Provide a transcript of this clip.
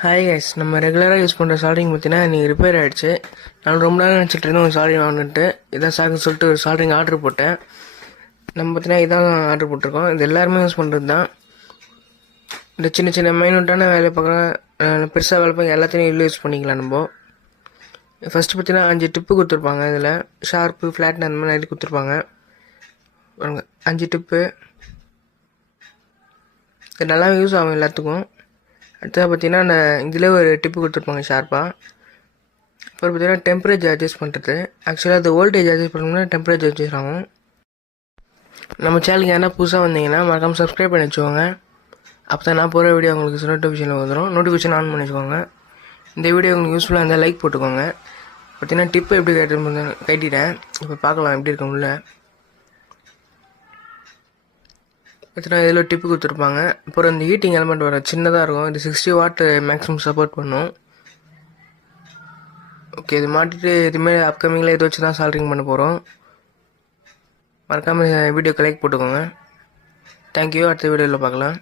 Hi guys, நம்ம ரெகுலராக use பண்ணுற சால்ட்ரிங் பார்த்தீங்கன்னா இன்றைக்கி ரிப்பேர் ஆகிடுச்சு. நான் ரொம்ப நேரம் நினச்சிட்டு இருந்தேன் ஒரு சால்ட்ரிங் வாங்கிட்டு. இதான் சாக்குன்னு சொல்லிட்டு ஒரு சால்ட்ரிங் ஆர்டர் போட்டேன். நம்ம பார்த்தீங்கன்னா இதான் ஆர்டர் போட்டிருக்கோம். இது எல்லாருமே யூஸ் பண்ணுறது தான். இந்த சின்ன சின்ன மைனூட்டான வேலை பார்க்குறோம், பெருசாக வேலை பார்க்க எல்லாத்தையும் இதில் யூஸ் பண்ணிக்கலாம். நம்ம ஃபஸ்ட்டு பார்த்தீங்கன்னா 5 டிப்பு கொடுத்துருப்பாங்க. இதில் ஷார்ப்பு, ஃப்ளாட்னு அந்த மாதிரி நிறைய கொடுத்துருப்பாங்க. 5 டிப்பு இது நல்லா யூஸ் ஆகும் எல்லாத்துக்கும். அடுத்தது பார்த்தீங்கன்னா அந்த இதில் ஒரு டிப்பு கொடுத்துருப்பாங்க ஷார்ப்பாக. அப்புறம் பார்த்தீங்கன்னா டெம்பரேச்சர் அட்ஜஸ்ட் பண்ணுறது. ஆக்சுவலாக அது வோல்டேஜ் அட்ஜஸ்ட் பண்ணோம்னா டெம்பரேச்சர் அட்ஜஸ்ட் ஆகும். நம்ம சேனலுக்கு யாரா புதுசாக வந்தீங்கன்னா மறக்காமல் சப்ஸ்கிரைப் பண்ணி வச்சுக்கோங்க. அப்போ தான் நான் போகிற வீடியோ உங்களுக்கு நோட்டிஃபிகேஷனில் வந்துடும். நோட்டிஃபிகேஷன் ஆன் பண்ணி வச்சுக்கோங்க. இந்த வீடியோ உங்களுக்கு யூஸ்ஃபுல்லாக இருந்தால் லைக் போட்டுக்கோங்க. பார்த்தீங்கன்னா டிப்பு எப்படி கட்டிட்டேன். இப்போ பார்க்கலாம் எப்படி இருக்க உள்ள. பார்த்தீங்கன்னா இதில் டிப்பு கொடுத்துருப்பாங்க. அப்புறம் இந்த ஹீட்டிங் எலமெண்ட் வரும், சின்னதாக இருக்கும். இது 60 வாட் மேக்ஸிமம் சப்போர்ட் பண்ணும். ஓகே, இது மாட்டிட்டு இதுமாரி அப்கமிங்கில் இதை வச்சு தான் சால்ட்ரிங் பண்ண போகிறோம். மறக்காமல் வீடியோக்கு லைக் போட்டுக்கோங்க. தேங்க்யூ. அடுத்த வீடியோவில் பார்க்கலாம்.